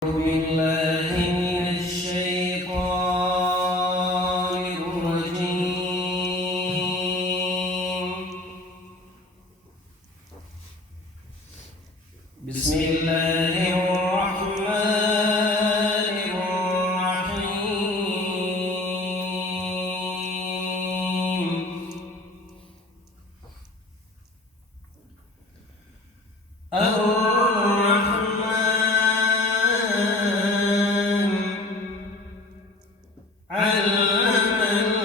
بالله من الشيطان الرجيم. بسم الله الرحمن الرحيم. الرحمن علم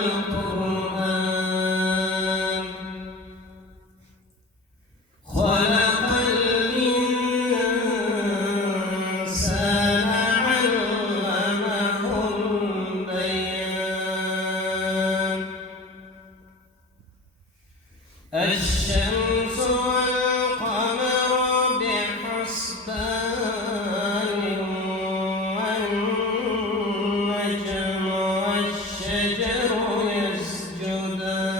القرآن خلق الإنسان علمه البيان. الشمس والقمر بحسبان والنجم والشجر يسجدان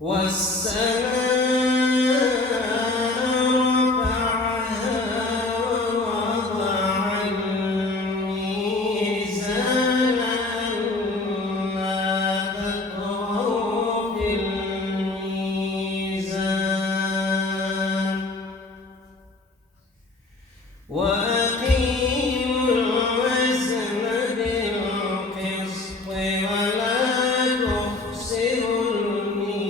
والسماء رفعها ووضع الميزان ألا تطغوا في الميزان وأقيموا الوزن بالقسط ولا تخسروا الميزان.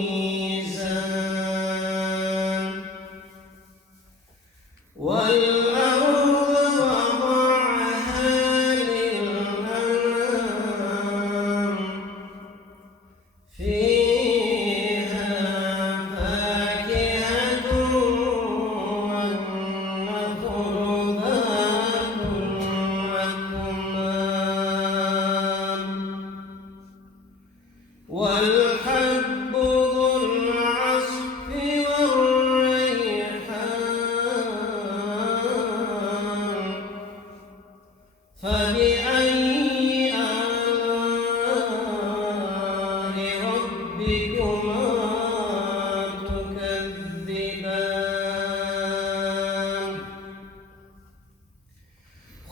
والأرض وضعها للأنام فيها فاكهة والنخل ذات الأكمام والحب ذو العصف والريحان. فبأي آلاء ربكما تكذبان.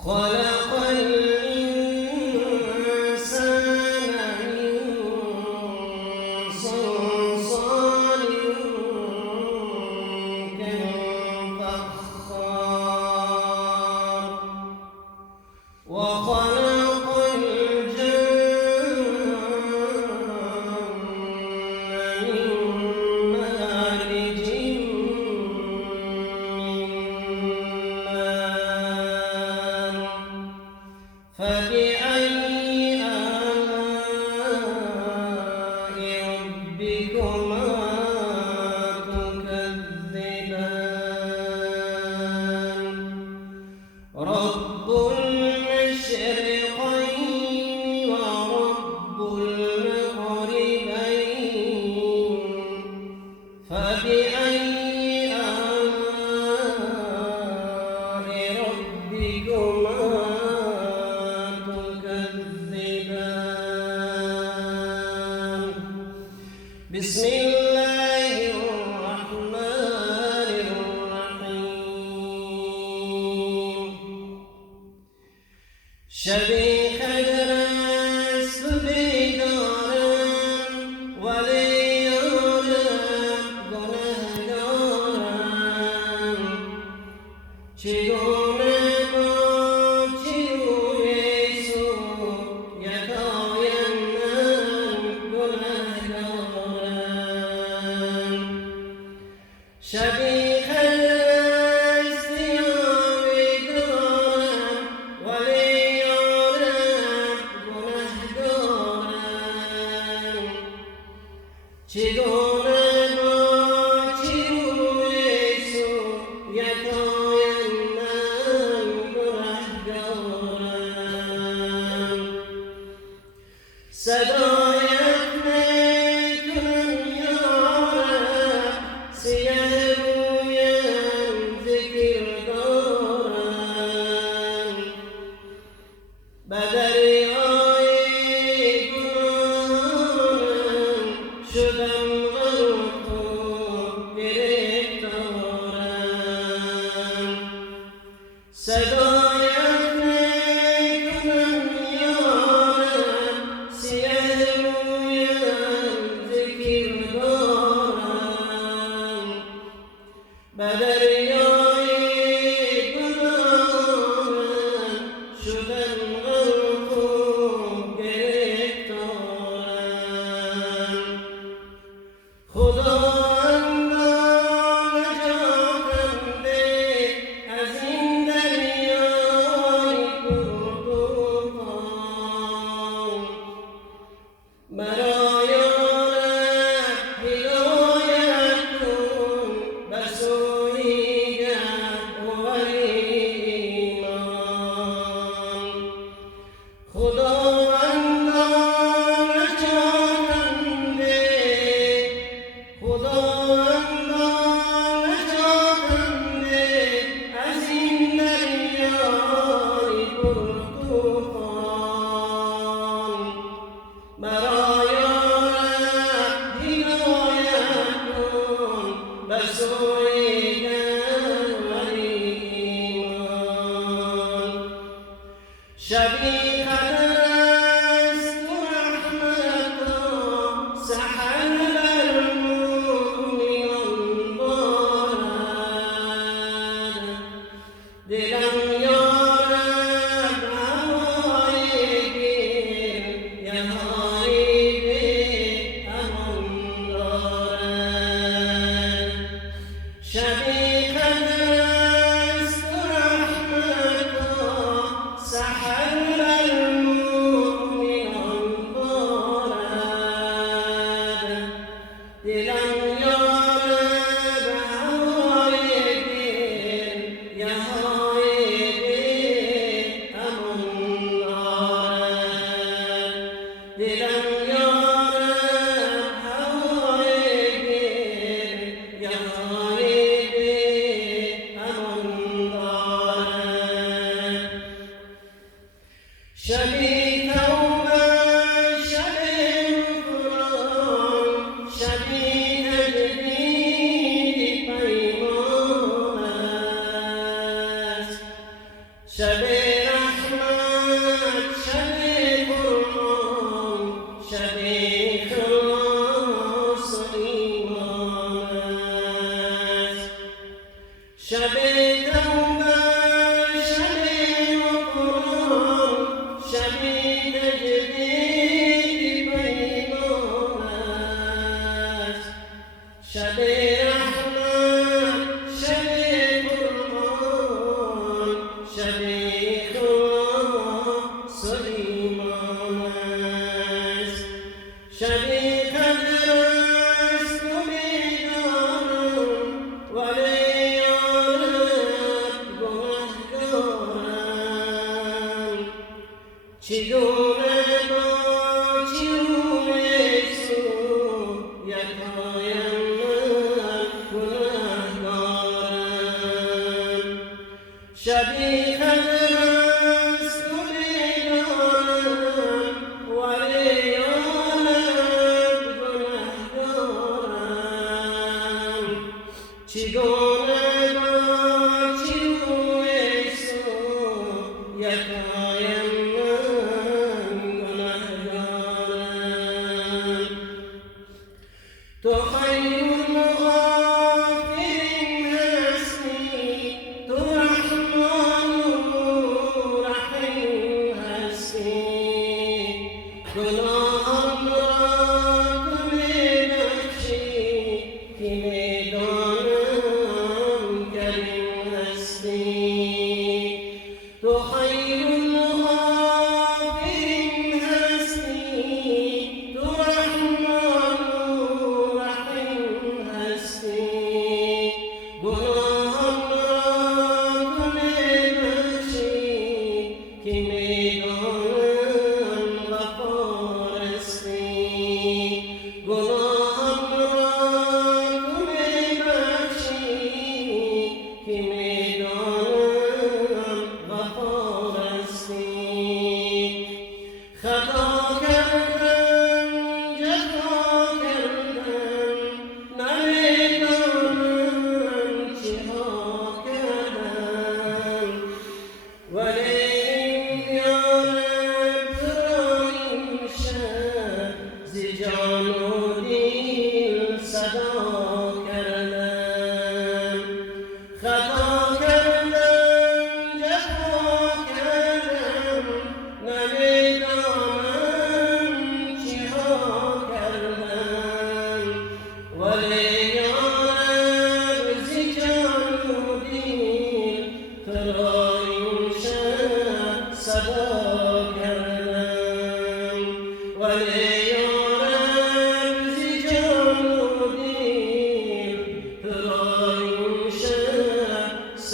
خلق الإنسان من صلصال كالفخار وخلق الجن من مارج من نار. فبأي آلاء ربكما تكذبان. رب المشرقين ورب المغربين. فبأي آلاء ربكما تكذبان. بسم الله الرحمن الرحيم. شبیه درست بیدارم ولی یارم گنهگارم. چگونه با چیویسو یکایم من گنهگارم. شبیه درست یاری دارم ولی یارم گنهگارم. چگونه با چیویسو یکایم من به دریای گناهم شدم غرق و گرفتارم. خداوندا نجاتم ده از این دریای پرطوفان. مرا یا رب هدایت کن به سوی گهواره ایمان. خداوندا نجاتم ده، خداوندا نجاتم ده از این دریای پرطوفان. مرا یا رب هدایت کن به سوی گهواره ایمان. شبی قدر است و رحمتا سحر بر مؤمنان بارد. دلم یا رب هوای گریه‌های به امان دارد. شبی قدر است و رحمتا سحر بر مؤمنان بارد. دلم یا رب هوای گریه‌های به امان دارد. دلم یا رب هوای گریه‌های به امان دارد. شبی توبه، شبی قرآن، شبی تجدید پیمان است. شبی رحمت، شبی قرآن، شبی خلاص و ایمان است. شبی توبه، شبی قرآن، شبی تجدید پیمان است. شبی رحمت، شبی قرآن، شبی خلاص و ایمان است. شبی قدر است و میدانم ولی یا رب گنهکارم. چگونه با چگونه سویت‌هایم من گنهکارم. شبی قدر است و میدانم ولی یا رب گنهکارم. چگونه با چگونه سویت‌هایم من گنهکارم. تو خیر المغفرین هستی، تو رحمان و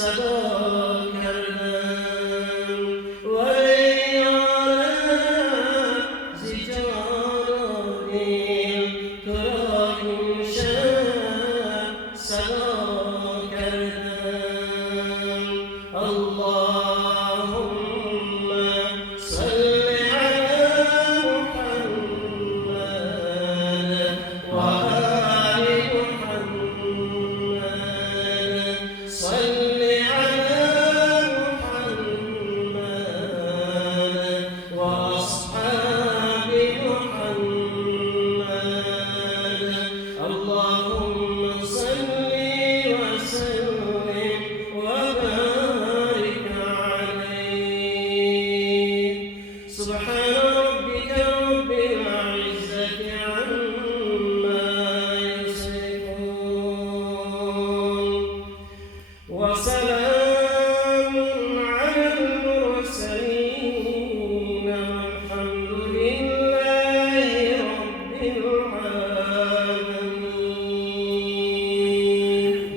صدا کردم و ای عالم ز جان و دل تو را این شب صدا کردم. اللهم صل علی محمد و آل محمد، صل علی محمد و اصحاب محمد. اللهم صل وسلم وبارك عليه. سبحان ربك رب العزة عما يصفون